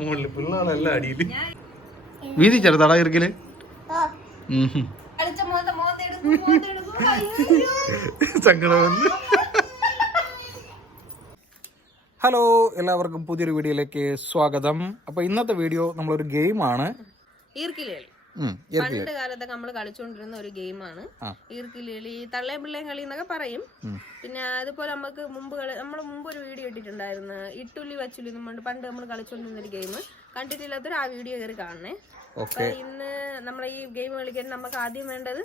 മുകളില് പിള്ളേരെല്ലാം അടിയില് വീതി ചെറുതാടാ ഇരിക്കല്. സങ്കടം വന്നു. ഹലോ, എല്ലാവർക്കും പുതിയൊരു വീഡിയോയിലേക്ക് സ്വാഗതം. അപ്പൊ ഇന്നത്തെ വീഡിയോ നമ്മളൊരു ഗെയിമാണ്, പണ്ട് കാലത്തൊക്കെ നമ്മൾ കളിച്ചോണ്ടിരുന്ന ഒരു ഗെയിമാണ് ഈർക്കിലി. തള്ളയും പിള്ളയും കളി എന്നൊക്കെ പറയും. പിന്നെ അതുപോലെ നമുക്ക് നമ്മൾ മുമ്പ് ഒരു വീഡിയോ ഇട്ടിട്ടുണ്ടായിരുന്നു, ഇട്ടുള്ളി വച്ചുള്ളി പണ്ട് നമ്മൾ കളിച്ചോണ്ടിരുന്ന ഒരു ഗെയിം. കണ്ടിട്ടില്ലാത്തൊരു ആ വീഡിയോ കയറി കാണണേ. അപ്പൊ ഇന്ന് നമ്മളെ ഈ ഗെയിം കളിക്കാൻ നമുക്ക് ആദ്യം വേണ്ടത്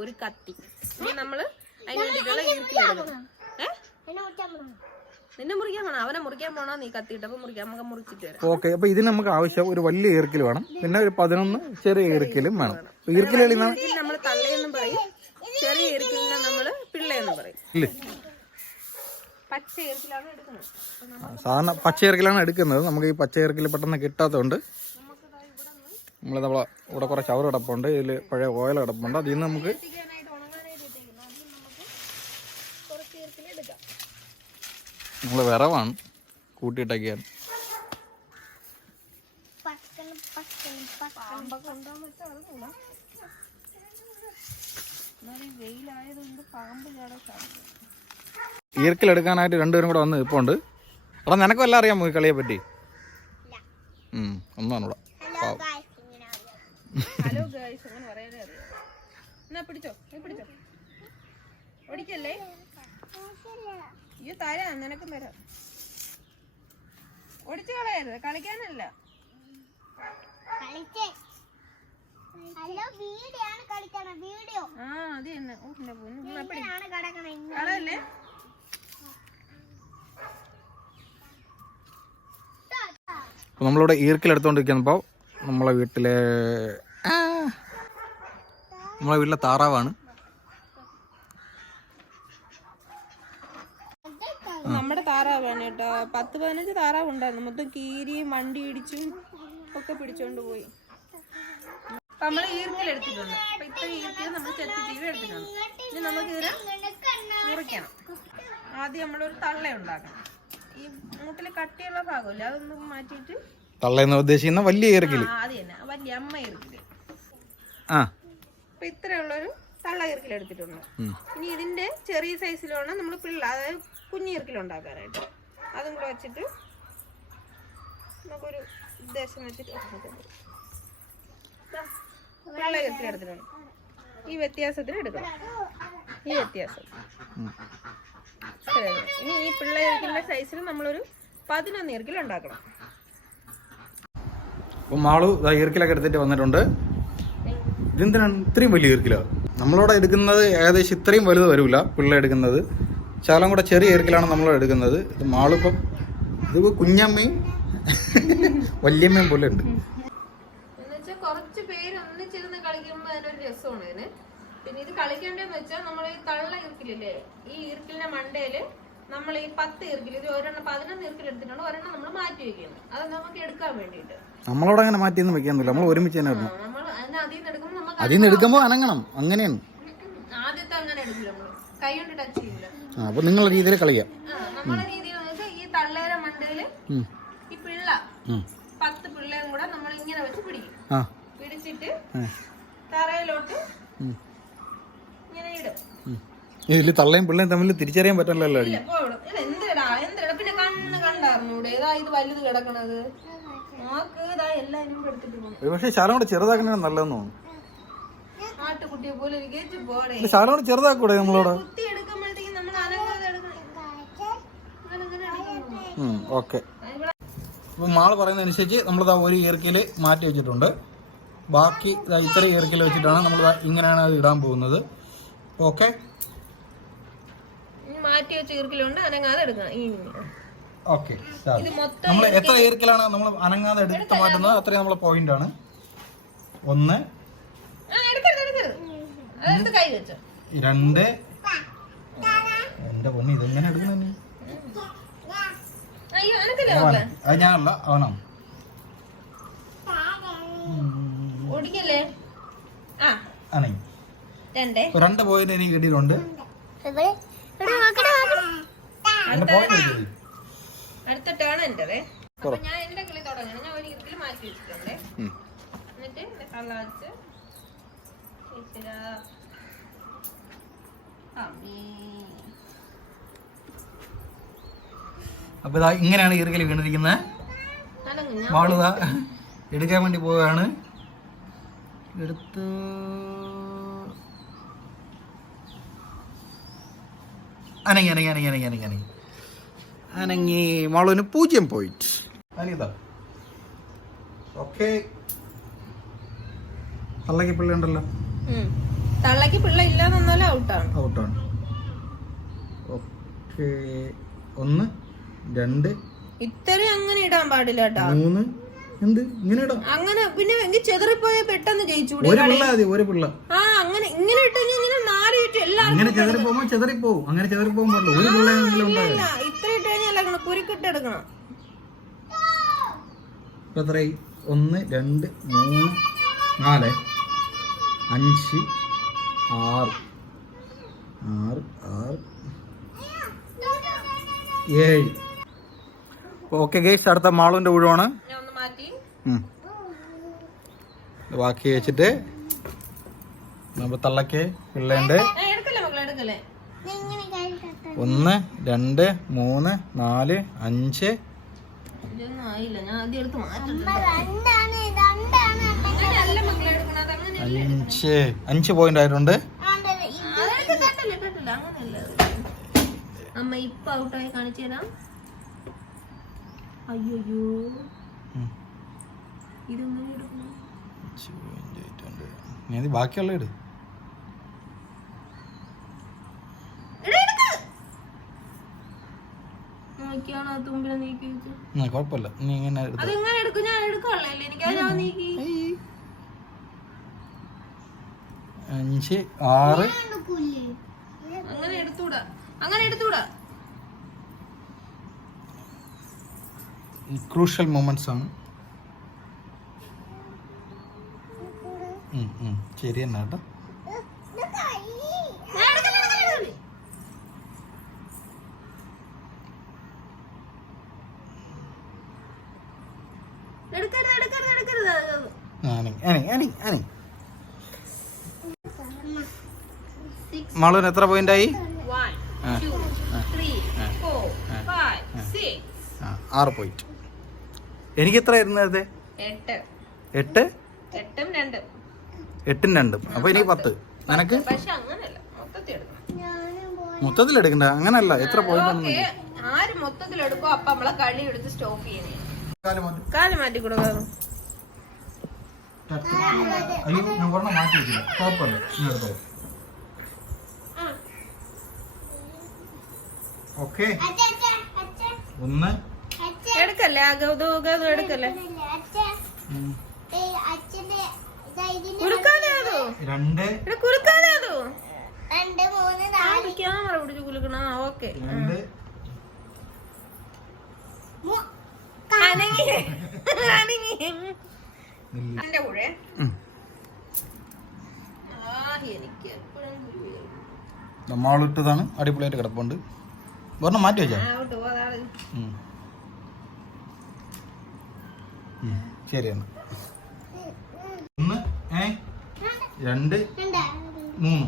ഒരു കത്തി. ഇനി നമ്മള് അതിന് വേണ്ടിയിട്ടുള്ള ഈർക്കിലെടുക്കണം. നിന്നെ മുറിക്കാൻ വേണം, അവനെ മുറിക്കാൻ പോണോ നീ കത്തിയിട്ടപ്പോ മുറിക്കാം, നമുക്ക് മുറിച്ചിട്ട് വരാം. ഓക്കെ. അപ്പൊ ഇതിന് നമുക്ക് ആവശ്യം ഒരു വലിയ ഈർക്കിൽ വേണം, പിന്നെ ഒരു 11 ചെറിയ ഈർക്കിലും വേണം. ഈർക്കിൽ നമ്മൾ തള്ളയെന്നും പറയും, ചെറിയ ഈർക്കിലിനെ നമ്മള് പിള്ളയെന്നും പറയും. പച്ച ഈർക്കിലാണ് എടുക്കുന്നത്. സാധാരണ പച്ച ഈർക്കിലാണ് എടുക്കുന്നത്. നമുക്ക് ഈ പച്ച ഈർക്കിൽ പെട്ടെന്ന് കിട്ടാത്തതുകൊണ്ട് നമ്മളെ ഇവിടെ കുറെ ചവറ് കിടപ്പുണ്ട്, ഇതിൽ പഴയ ഓയിൽ കിടപ്പുണ്ട്. അതിൽ നിന്ന് നമുക്ക് നമ്മള് വിറവാണ് കൂട്ടിയിട്ടൊക്കെയാണ്. ഈർക്കിലെടുക്കാനായിട്ട് രണ്ടുപേരും കൂടെ വന്ന് ഇപ്പൊ ഉണ്ട്. എടാ, നിനക്കും എല്ലാം അറിയാമോ ഈ കളിയെ പറ്റി? ഒന്നാണൂടെ. ഹലോ ഗൈസ്, അങ്ങനെ പറയാനേ അറിയാം. എന്നാ പിടിച്ചോ, പിടിച്ചോ, ഓടിക്കല്ലേ. ഈ തരാം, നിനക്കും തരാം. ഓടിച്ചു കളയരുത്, കളിക്കാനല്ല. ആ അത് തന്നെ. കളയല്ലേ. നമ്മളിവിടെ ഈർക്കിലെടുത്തോണ്ടിരിക്കുന്നപ്പോ നമ്മളെ വീട്ടിലെ താറാവാണ്. നമ്മുടെ താറാവാണ് കേട്ടോ. 10-15 താറാവ് ഉണ്ടായിരുന്നു. മൊത്തം കീരിയും വണ്ടി ഇടിച്ചും ഒക്കെ പിടിച്ചോണ്ട് പോയി. അപ്പൊ നമ്മള് ഈർക്കിലെടുത്തിട്ടുണ്ട്. അപ്പൊ ഇത്ര ഈർക്കിൽ നമ്മൾ ചെത്തി ചീവി എടുത്തിട്ടുണ്ട്. ഇനി നമുക്ക് ഇതിനെ മുറിക്കണം. ആദ്യം നമ്മളൊരു തള്ള ഉണ്ടാക്കണം. ഈ മൂട്ടില് കട്ടിയുള്ള ഭാഗമില്ല, അതൊന്നും മാറ്റിയിട്ട് തള്ളയെന്ന് ഉദ്ദേശിക്കുന്ന വലിയ ഈർക്കില്. അത് തന്നെ, വലിയ അമ്മ ഈർക്കില്. അപ്പൊ ഇത്രയുള്ളൊരു തള്ള ഈർക്കിൽ എടുത്തിട്ടുണ്ട്. ഇനി ഇതിന്റെ ചെറിയ സൈസിലാണ് നമ്മൾ അതായത് കുഞ്ഞീർക്കിലുണ്ടാക്കാനായിട്ട്. അതും കൂടെ വെച്ചിട്ട് നമുക്കൊരു ഉദ്ദേശം വെച്ചിട്ട് പിള്ള ഈർക്കിലെടുത്തിട്ടുണ്ട്. ഈ വ്യത്യാസത്തിന് എടുക്കണം, ഈ വ്യത്യാസം. ഇനി ഈ പിള്ള ഈർക്കിലിന്റെ സൈസിൽ നമ്മളൊരു 11 ഈർക്കിൽ ഉണ്ടാക്കണം. അപ്പൊ മാളു ഈർക്കിലൊക്കെ എടുത്തിട്ട് വന്നിട്ടുണ്ട്. ഇതെന്തിനാണ് ഇത്രയും വലിയ ഈർക്കില? നമ്മളോടെ എടുക്കുന്നത് ഏകദേശം ഇത്രയും വലുത് വരില്ല. പിള്ള എടുക്കുന്നത് ശകലം കൂടെ ചെറിയ ഈർക്കിലാണ് നമ്മൾ എടുക്കുന്നത്. ഇത് മാളിപ്പം ഇത് കുഞ്ഞമ്മയും വല്യമ്മയും പോലെ ഉണ്ട്. എന്നുവെച്ചാൽ കുറച്ച് പേര് ഒന്നിച്ചിരുന്ന് കളിക്കുമ്പോൾ അതിനൊരു രസമാണ് ഇതിന്. പിന്നെ ഇത് കളിക്കേണ്ടതെന്ന് വെച്ചാൽ നമ്മൾ ഈ തള്ള ഈർക്കിലില്ലേ, ഈ ഈർക്കിലിന്റെ മണ്ടയില് നമ്മൾ ഈ 10 ഈർക്കിൽ, ഇത് 11 ഈർക്കിൽ എടുത്തിട്ടുണ്ട്. ഒരെണ്ണം നമ്മൾ മാറ്റി വെക്കുന്നു, അത് നമുക്ക് എടുക്കാൻ വേണ്ടിയിട്ട്. നമ്മളോട് അങ്ങനെ മാറ്റിയൊന്നും വെക്കാന്നില്ല, നമ്മൾ ഒരുമിച്ച് തന്നെ ഇടണം. അതിൽ നിന്ന് എടുക്കുമ്പോ അനങ്ങണം, അങ്ങനെയാണ്. ആദ്യത്തെ അങ്ങനെ എടുക്കില്ല, നമ്മള് കൈ കൊണ്ട് ടച്ച് ചെയ്യില്ല. അപ്പൊ നിങ്ങളെ രീതിയിൽ കളിയാം. നമ്മളെ രീതിയിൽ ഈ തള്ളേരെ മണ്ടയില് ഈ പിള്ള 10 പിള്ളയും കൂടെ നമ്മൾ ഇങ്ങനെ വെച്ച് പിടിക്കും. പിടിച്ചിട്ട് തറയിലോട്ട് ഇങ്ങനെ ഇടും. ഇതില് തള്ളയും പിള്ളയും തമ്മിൽ തിരിച്ചറിയാൻ പറ്റില്ലല്ലോ. എന്തിടാ പിന്നെ കണ്ണ് കണ്ടാർന്നൂടെ? ഏതാ ഇത് വലുത് കിടക്കണത്? പക്ഷെ ശാലം കൂടെ ചെറുതാക്കണ നല്ലതെന്ന് തോന്നുന്നു. ആട്ടുകുട്ടിയെ പോലെ ശാലം കൂടെ ചെറുതാക്കൂടെ നമ്മളോട്? ഓക്കെ. അപ്പൊ മാള് പറയുന്ന അനുസരിച്ച് നമ്മൾ ഒരു ഈർക്കില് മാറ്റി വെച്ചിട്ടുണ്ട്. ബാക്കി ഇത്ര ഈർക്കിൽ വെച്ചിട്ടാണ് നമ്മൾ ഇങ്ങനെയാണ് അത് ഇടാൻ പോകുന്നത്. ഓക്കെ, മാറ്റി വെച്ച ഈർക്കിലുണ്ട്, അനങ്ങാതെ എടുക്കണം. ഓക്കെ. നമ്മൾ എത്ര ഈർക്കിലാണ് നമ്മൾ അനങ്ങാതെ എടുത്ത് മാറ്റുന്നത് അത്രയും നമ്മളെ പോയിന്റ് ആണ്. 1 2 എന്റെ പൊന്നി ഇതെങ്ങനെ എടുക്കണേ? അത് ഞാനല്ല, അവനാണ്. അനങ്ങി 2 പോയിന്റ് എനിക്ക് കിട്ടിയിട്ടുണ്ട്. അടുത്ത ടേൺ എന്റേ. അപ്പൊ ഞാൻ എന്റെ കളി തുടങ്ങണം. ഞാൻ ഒരു ഇർക്കിൽ മാറ്റി വെച്ചിട്ടുണ്ടേ. എന്നിട്ട് എന്റെ കള്ള വെച്ച് അപ്പൊ ഇതാ ഇങ്ങനെയാണ് ഈർക്കൽ വീണിരിക്കുന്നത്. മാളുതാ എടുക്കാൻ വേണ്ടി പോവുകയാണ്. എടുത്ത് അനങ്ങി അനങ്ങി അനങ്ങി അനങ്ങി അനങ്ങി അനങ്ങി അനങ്ങി. മാളുവിന് 0 പോയിന്റ്. അനിതാ ഓക്കെ. തള്ളക്ക് പിള്ള ഉണ്ടല്ലോ. തള്ളക്ക് പിള്ള ഇല്ലാന്നല്ല ഔട്ടാണ്. ഔട്ടാണ്. ഓക്കെ 1 2 ഇത്രയും അങ്ങനെ ഇടാൻ പാടില്ല കേട്ടോ. 3 എന്ത് ഇങ്ങനെ ഇടാം. അങ്ങനെ പിന്നെ എങ്കിൽ ചെതറിപ്പോയ പെട്ടെന്ന് ജയിച്ചൂടെ. ഒരു പിള്ള മതി, ഒരു പിള്ള. ആ അങ്ങനെ ഇങ്ങനെ ഇട്ടെങ്കിൽ ഇങ്ങനെ 4 ഇട്ട് എല്ലാം അങ്ങനെ ചെതറിപ്പോകുമ്പോ ചെതറിപ്പോവും. അങ്ങനെ ചെതറിപ്പോകാൻ പാടില്ല. ഒരു പിള്ള ഇത്ര ഇട്ട് കഴിഞ്ഞാൽ കുരുക്കിട്ട് എടുക്കണം. എത്രയായി? 1 2 3 4 5 6 7. ഓക്കെ ഗൈസ്, അടുത്ത മാളുവിന്റെ ഊഴമാണ്. ബാക്കി വെച്ചിട്ട് നമ്മൾ തള്ളക്ക് പിള്ളേണ്ട്. 1 2 3 4 5 5 പോയിന്റ് ആയിട്ടുണ്ട്. അമ്മ ഇപ്പൊ ഔട്ടായി കാണിച്ചു തരാം. അയ്യോ ഇതൊന്നും എടുക്കണം. ബാക്കിയുള്ള ഇട്. കുഴപ്പമില്ല, നീ ഇങ്ങനെ അതെങ്ങനെ എടുക്കും? ഞാൻ എടുക്കാറില്ല, എനിക്ക് ഞാൻ നീക്കി. 5 6 അങ്ങനെ എടുത്തൂടാ, അങ്ങനെ എടുത്തൂടാ. ക്രൂഷ്യൽ മൊമെന്റ്സ് ആണ്. ശരി എന്നാ കേട്ടോ. മാളുവിന് എത്ര പോയിന്റ് ആയി? 6 പോയിന്റ്. എനിക്ക് എത്ര ആയിരുന്നു നേരത്തെ? 8 8 2. അപ്പൊ എനിക്ക് 10. നിനക്ക് മൊത്തത്തിൽ എടുക്കണ്ട. അങ്ങനല്ല, എത്ര പോയിന്റ് ആര് മൊത്തത്തിൽ എടുക്കോ അപ്പൊ നമ്മളെ കളി എടുത്ത് സ്റ്റോപ്പ് ചെയ്യണേ. കാല് മാറ്റി കൊടുക്കാറ്. ഓക്കെ 1 എടുക്കല്ലേ, എടുക്കല്ലേ. ക്യാമറ പിടിച്ച് കുലുക്കണ. ഓക്കെ എന്റെ കൂടെ എനിക്ക് നമ്മളിട്ടതാണ്. അടിപൊളിയായിട്ട് കിടപ്പുണ്ട്. ഒരെണ്ണം മാറ്റി വെച്ചാ ശരിയാണ്. 1 2 3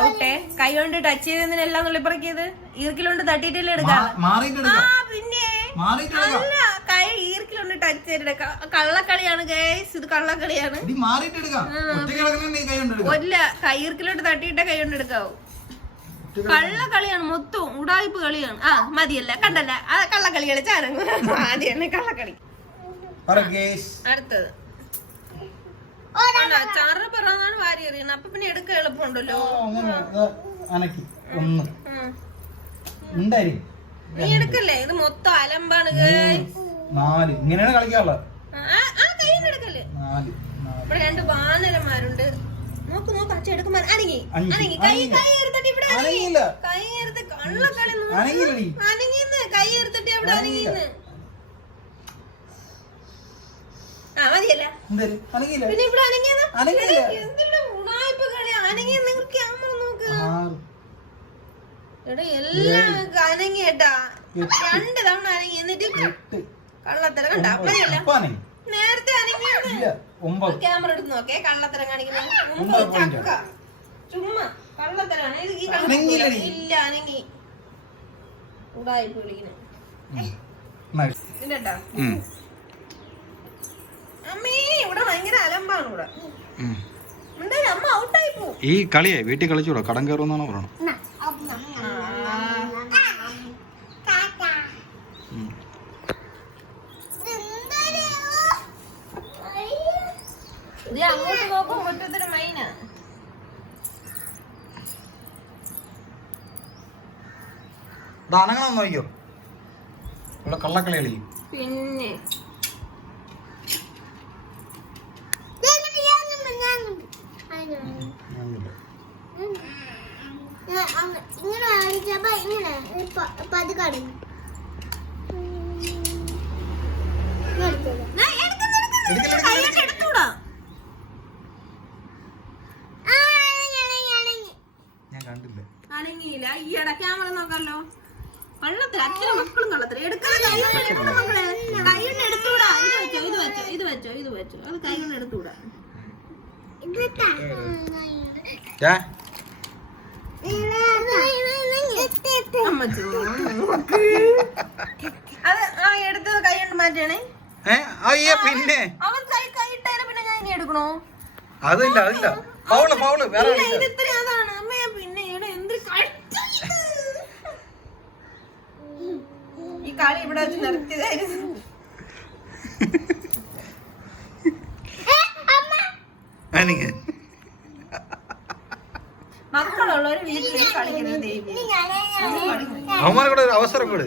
ഔട്ടെ. കൈ കൊണ്ട് ടച്ച് ചെയ്തതിനെല്ലാം നുള്ളിപ്പറക്കിയത് ഈർക്കിലോണ്ട് തട്ടിയിട്ടല്ലേ എടുക്കാം. പിന്നെ അല്ല, കൈ ഈർക്കിലോണ്ട് ടച്ച് ചെയ്തിട്ട് കള്ളക്കളിയാണ് ഗൈസ്, ഇത് കള്ളക്കളിയാണ്. ഒല്ല, കൈ ഈർക്കിലോട്ട് തട്ടിയിട്ടേ കൈ കൊണ്ട് എടുക്കാവൂ. കള്ളക്കളിയാണ്, മൊത്തം ഉടായ്പ കളിയാണ്. ആ മതിയല്ല, കണ്ടല്ല, ആ കള്ളക്കളി കളിച്ചാണ് ആദ്യം തന്നെ കള്ളക്കളി. അടുത്തത് ചറ പറന്നാണ് വാരി എറിയണം. അപ്പൊ പിന്നെ എടുക്ക എളുപ്പമുണ്ടല്ലോ. നീ എടുക്കല്ലേ, ഇത് മൊത്തം അലമ്പാണ്. 4 ഇങ്ങനെയാണ് കളിക്കാനുള്ളത്. ആ കൈ എടുക്കല്ലേ. ഇവിടെ 2 വാനരന്മാരുണ്ട്. നോക്ക് നോക്ക്, അച്ഛൻ എടുക്കുമ്പോ അനങ്ങി അനങ്ങി കൈ എടുത്തിട്ട് ഇവിടെ കൈ എടുത്ത് കള്ളക്കളി അനങ്ങിന്ന്. കൈ എടുത്തിട്ട് ഇവിടെ അനങ്ങിന്ന്. ആ മതിയല്ല, പിന്നെ ഇവിടെ അനങ്ങിയത് എന്തിവിടെ ഉണായ്പ കളി. അനങ്ങി നിങ്ങൾക്ക് ക്യാമറ നോക്ക്. എടാ എല്ലാം അനങ്ങിയേട്ടാ. 2 തവണ അനങ്ങി എന്നിട്ട് കള്ളത്തരം കണ്ട അപ്പനല്ല നേരത്തെ അനങ്ങിയാണ് ക്യാമറ എടുത്ത് നോക്കേ കള്ളത്തരം കാണിക്കുന്നത് 9 ചക്ക ചുമ്മാ കള്ളത്തരാണ് ഇല്ല അനങ്ങി ഉടായിപ്പ് വിളിക്കുന്നത് ഇതിന്റെ അമ്മേ ഇവിടെ ഭയങ്കര അലമ്പാണ് ഇവിടെ എന്തായാലും അമ്മ ഔട്ടായി പോ ഈ കളിയെ വീട്ടിൽ കളിച്ചൂടാ കടം കയറുമെന്നാണ് പറയണം. ഇത് അങ്ങോട്ട് നോക്കും മുറ്റത്തൊരു മൈന ദാനങ്ങളൊന്നും നോക്കിയോ ഇവിടെ കള്ളക്കളി കളി പിന്നെ ഇങ്ങനെ അടിച്ചപ്പോ ഇങ്ങനെ പതുക്കടങ്ങി ഞാൻ കണ്ടില്ല അനങ്ങിയില്ല ഈയിടെ ക്യാമറ നോക്കാമല്ലോ കള്ളത്തിൽ അച്ഛനും മക്കളും കള്ളത്തിൽ കൈകൊണ്ട് എടുത്തൂടാ ഇത് വെച്ചോ അത് കൈകൊണ്ട് എടുത്തൂടാ അത് ആ എടുത്തത് കൈകൊണ്ട് മാറ്റണേ പിന്നെ അവൻ കൈയിട്ടാലും പിന്നെ ഞാൻ ഇനി എടുക്കണോ അതില്ല ഫൗള് വേറെ ഇത് ഇത്ര അതാണ് അമ്മ പിന്നെ ഇവിടെ എന്ത് ഈ കളി ഇവിടെ വെച്ച് നിർത്തിയതായിരുന്നു മക്കളുള്ളവര് വീട്ടിൽ കളിക്കുന്നത് അവന്മാരെ കൂടെ ഒരു അവസരം കൂടെ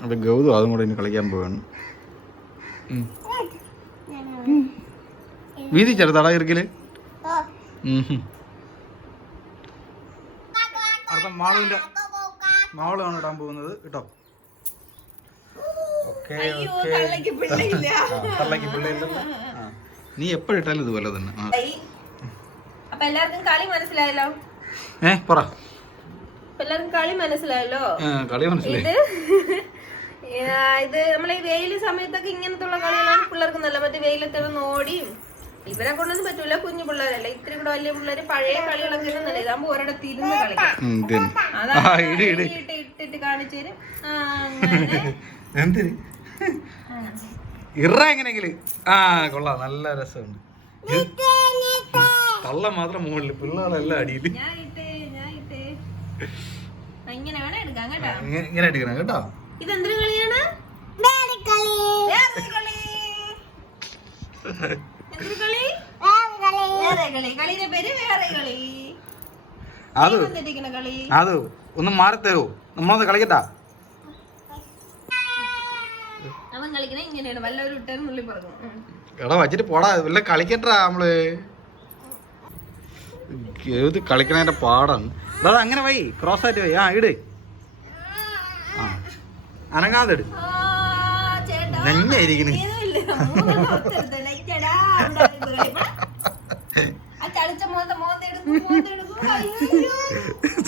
അവിടെ ഗൗതം അതും കൂടെ ഇനി കളിക്കാൻ പോവാണ്. വീതി ചെറുതാടാ ഇരിക്കല്. അടുത്ത മാളാണ് ഇടാൻ പോകുന്നത് കേട്ടോ. നീ എപ്പോഴിട്ടാലും ഇതുപോലെ തന്നെ. അപ്പൊ എല്ലാവർക്കും കളി മനസ്സിലായല്ലോ. പറ എല്ലാവർക്കും കളി മനസ്സിലായല്ലോ. കളി മനസ്സിലായി. ഇത് നമ്മളെ ഈ വെയില് സമയത്തൊക്കെ ഇങ്ങനത്തുള്ള കളികളാണ് പിള്ളേർക്ക് നല്ല. മറ്റേ വെയിലത്തൊക്കെ ഓടിയും ഇവരെ കൊണ്ടൊന്നും പറ്റൂല. കുഞ്ഞു പിള്ളേരല്ല, ഇത്തിരി കൂടെ വലിയ പിള്ളേര് പഴയ കളികളൊക്കെ നല്ല. ഇതാകുമ്പോ ഒരിടത്ത് ഇരുന്ന് കളിക്കാം. ഇട്ടിട്ട് കാണിച്ചു തരും. എങ്ങനെയെങ്കിലും കൊള്ളാം, നല്ല രസമുണ്ട്. തള്ള മാത്രം മുകളിൽ, പിള്ളേരെല്ലാം അടിയിൽ. ഇങ്ങനെ വേണം എടുക്കാം കേട്ടോ. ഇങ്ങനെ എടുക്കണം കേട്ടോ. ഇതെന്തൊരു കളിയാണ്? അത് ഒന്ന് മാറി തരൂ, നമ്മളൊന്ന് കളിക്കട്ടാ. അവൻ കളിക്കണ ഇങ്ങനെയാണ്, വല്ലവരും ഇട്ടാലും ഉള്ളി പറഞ്ഞു. എടാ വച്ചിട്ട് പോടാ, വല്ല കളിക്കട്ടാ നമ്മള്. ഏത് കളിക്കണതിന്റെ പാടാണ്. അതാ അങ്ങനെ വൈ, ക്രോസ് ആയിട്ട് വൈ. ഇട്, അനങ്ങാതെ ഇട്. നെഞ്ഞായിരിക്കണ്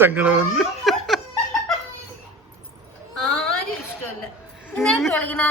സങ്കടം വന്ന്. ആരും ഇഷ്ടമല്ല കളിക്കണ.